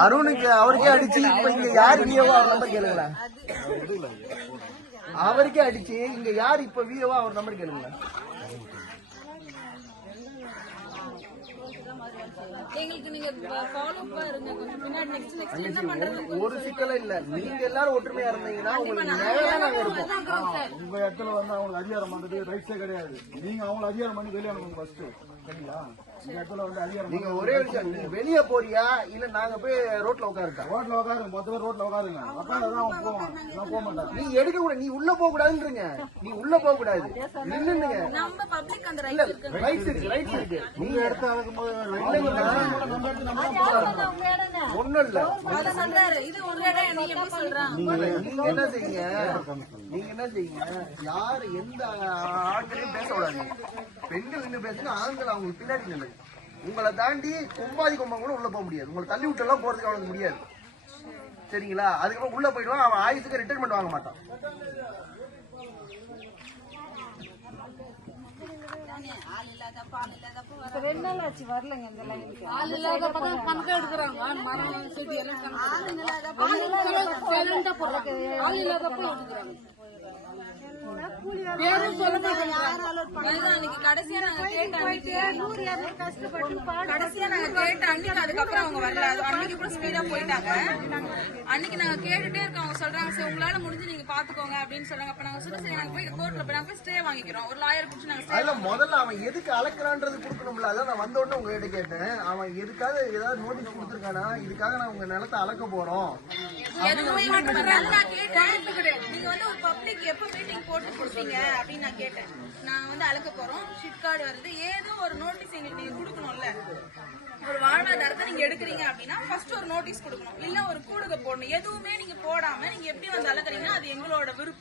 அருணுக்கு அவருக்கே அடிச்சு இப்ப இங்க யார் விஓவா அவர் நம்பர் கேளுங்களேன். அவருக்கே அடிச்சு இங்க யார் இப்ப விஓவா அவர் நம்பர் கேளுங்களேன். எங்களுக்கு நீங்க ஃபாலோ இருங்க. கொஞ்சம் பின்னாடி நெக்ஸ்ட் நெக்ஸ்ட் என்ன பண்றது ஒரு சிக்கலும் இல்ல. நீங்க எல்லாரும் ஒற்றுமையா இருந்தீங்கன்னா உங்களுக்கு நேரம் நாங்க இருப்போம். உங்க இடத்துல வந்து அவங்களுக்கு அதிகாரம் பண்றது ரைட்ஸே கிடையாது. நீங்க அவங்களை அதிகாரம் பண்ணி வெளியே அனுப்புங்க ஃபர்ஸ்ட் சரிங்களா? இடத்துல வந்து அதிகாரம் நீங்க ஒரே விஷயம் நீங்க வெளிய போறியா? இல்ல நாங்க போய் ரோட்ல உட்காருட்டா? ரோட்ல உட்காருங்க மொத்த பேர் ரோட்ல உட்காருங்க. உட்காந்து அவன் போவான் நான் போக மாட்டேன். நீ எடுக்க கூட நீ உள்ள போக கூடாதுன்றீங்க. நீ உள்ள போக கூடாது. நின்னுங்க நம்ம பப்ளிக் அந்த இல்ல ரைட் இருக்கு ரைட்ஸ் இருக்கு. ரைட்ஸ் இருக்கு எடுத்து அதுக்கும் ஒண்ணும் இல்ல. அத நீங்க என்ன செய்யுங்க? நீங்க என்ன செய்யுங்க யாரு எந்த ஆண்களையும் பேச விடாதீங்க. பெண்கள் நின்று பேசுங்க ஆண்கள் அவங்களுக்கு பின்னாடி நில்லுங்க உங்களை தாண்டி கொம்பாதி கொம்பம் கூட உள்ள போக முடியாது. உங்களை தள்ளி விட்டு எல்லாம் போறதுக்கு அவனுக்கு முடியாது. சரிங்களா? அதுக்கப்புறம் உள்ள போயிடுவான். அவன் ஆயுசுக்கு ரிட்டர்மெண்ட் வாங்க மாட்டான். ஆள் இல்லாத பக்கம் கணக்கு எடுக்கிறாங்க. மரம் செடி எல்லாம் கணக்கு எடுக்கிறாங்க. ஆள் இல்லாதப்ப எடுக்கிறாங்க. கடைசியா நாங்க கேட்ட அன்னைக்கு அதுக்கப்புறம் அவங்க வரல. அன்னைக்கு கூட ஸ்பீடா போயிட்டாங்க. அன்னைக்கு நாங்க கேட்டுட்டே இருக்கோம். அவங்க சொல்றாங்க சரி உங்களால முடிஞ்சு நீங்க பாத்துக்கோங்க அப்படின்னு சொல்றாங்க. அப்ப நாங்க சொல்லி சரி நாங்க போய் கோர்ட்ல போய் நாங்க போய் ஸ்டே வாங்கிக்கிறோம். ஒரு லாயர் பிடிச்சி நாங்க ஸ்டே முதல்ல அவன் எதுக்கு அளக்குறான்றது கொடுக்கணும்ல. அதான் நான் வந்த உடனே உங்ககிட்ட கேட்டேன். அவன் எதுக்காக ஏதாவது நோட்டீஸ் கொடுத்துருக்கானா? இதுக்காக நான் உங்க நிலத்தை அளக்க போறோம். எதுவுமே கேட்டேன் நீங்க வந்து ஒரு பப்ளிக் எப்ப மீட்டிங் போட்டு கொடுப்பீங்க அப்படின்னு நான் கேட்டேன். நான் வந்து அழுக்க போறோம். ஷிட் கார்டு வருது. ஏதோ ஒரு நோட்டீஸ் எங்களுக்கு நீங்க கொடுக்கணும்ல. ஒரு வாழ்வாதாரத்தை நீங்க எடுக்கிறீங்க அப்படின்னா ஃபர்ஸ்ட் ஒரு நோட்டீஸ் கொடுக்கணும். இல்ல ஒரு கூடுகை போடணும். எதுவுமே நீங்க போடாம நீங்க எப்படி வந்து அழைக்கிறீங்கன்னா அது எங்களோட விருப்பம்.